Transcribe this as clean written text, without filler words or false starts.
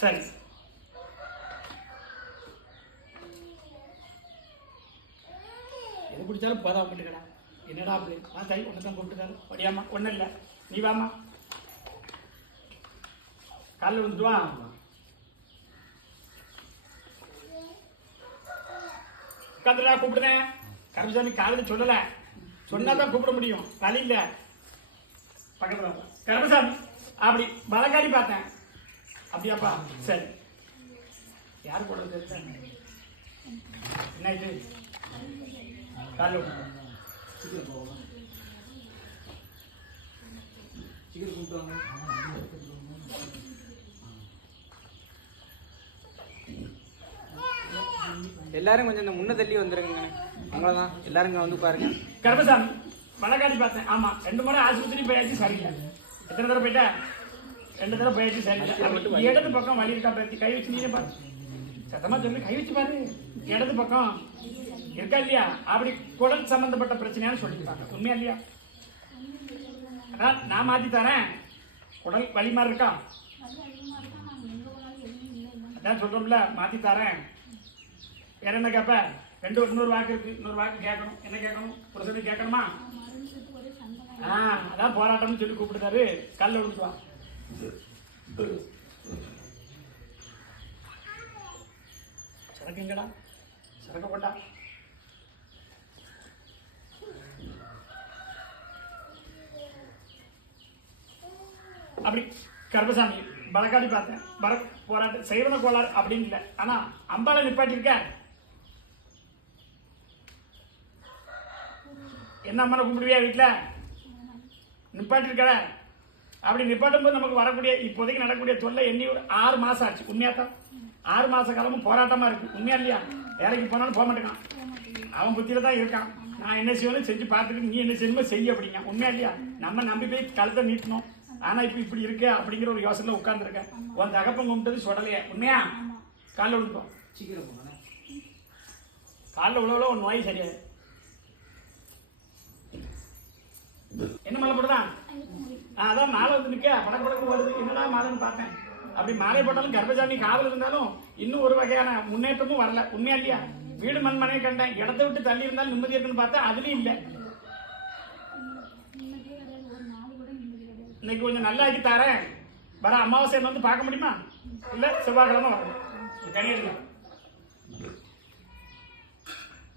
சரி. எது பிடிச்சாலும் போதா பண்ணிக்கடா. என்னடா அப்படி தை ஒன்று தான் கூப்பிட்டுக்காரு. படியாமா ஒன்றும் இல்லை, நீ வாமா காலையில் வந்துட்டு வா. உட்காந்துடா கூப்பிடுறேன். கருமசாமி காலையில் சொல்லலை, சொன்னாதான் கூப்பிட முடியும். வழி இல்லை. பக்கத்துல கருமசாமி அப்படி பலகாடி பார்த்தேன். அப்படியாப்பா? சரி. யார் போடுறது தெரியுது? என்ன இது காலையில் எல்லாரும் கொஞ்சம் இந்த முன்ன தள்ளி வந்துருங்க. அவ்வளோதான், எல்லாரும் வந்து பாருங்க. கருமசாமி வழக்காடி பார்த்தேன். ஆமா, 2 முறை ஆஸ்பத்திரி போயாச்சு, சரியில்லை. எத்தனை தடவை போயிட்டேன்? 2 தடவை போயாச்சு, சரியில்லை. இடது பக்கம் வலி இருக்கா பத்தி கை வச்சு நீனே பாரு. சத்தமா சொல்லி கை வச்சு பாரு. இடது பக்கம் இருக்கா இல்லையா? அப்படி குடல் சம்பந்தப்பட்ட பிரச்சனையானு சொல்லிருக்காங்க. உண்மையா இல்லையா? அதான் நான் மாத்தி தரேன். குடல் வலி மாதிரி இருக்கா? அதான் சொல்றோம்ல, மாத்தி தரேன். வேற என்ன கேப்ப? இன்னொரு வாக்கு இருக்கு. இன்னொரு வாக்கு கேட்கணும். என்ன கேட்கணும்? ஒரு சொல்லி கேட்கணுமா? அதான் போராட்டம்னு சொல்லி கூப்பிடுறாரு. கல்ல விடுவா. சரக்கு எங்கடா? சரக்கு போட்டா. அப்படி கருப்பசாமி பலக்காடி பார்த்தேன். போராட்டம் செய்வன கோளாறு அப்படின்னு இல்லை. ஆனா அம்பாளை நிப்பாட்டிருக்க. என்ன அம்மனை கும்பிடுவியா வீட்டில்? நிப்பாட்டிருக்க. அப்படி நிப்பாட்டும் போது நமக்கு வரக்கூடிய இப்போதைக்கு நடக்கக்கூடிய தொல்லை எண்ணி ஒரு 6 மாசம் ஆச்சு. உண்மையாத்தான் 6 மாச காலமும் போராட்டமா இருக்கு. உண்மையா இல்லையா? வேலைக்கு போனாலும் போக மாட்டேங்கான். அவன் புத்தியில தான் இருக்கான். நான் என்ன செய்யணும் செஞ்சு பார்த்துட்டு நீ என்ன செய்யணுமோ செய்ய அப்படிங்க. உண்மையா இல்லையா? நம்ம நம்பி போய் கழுத்தை நீட்டணும். ஆனா இப்ப இப்படி இருக்கு அப்படிங்கிற ஒரு யோசனை உட்கார்ந்துருக்கேன். உன் தகப்பன் கும்பிட்டது சொடலையா? உண்மையா? காலில் விழுப்போம். காலில் விழவுல ஒரு நோய் சரியாது. என்ன மாலை போடுதான்? அதான் மாலை வந்து நிக்க படப்படக்கு வருது. என்னடா மாலைன்னு பார்த்தேன். அப்படி மாலை போட்டாலும் கர்ப்பசாமி காவல் இருந்தாலும் இன்னும் ஒரு வகையான முன்னேற்றமும் வரல. உண்மையா இல்லையா? வீடு மண்மனையை கண்டேன். இடத்தை விட்டு தள்ளி இருந்தாலும் நிம்மதி இருக்குன்னு பார்த்தா அதுலயும் இல்லை. இன்னைக்கு கொஞ்சம் நல்லா ஆக்கி தரேன். வர அமாவாசை வந்து பார்க்க முடியுமா? இல்ல செவ்வாய்க்கிழமை வரணும். கனி எடுக்கலாம்.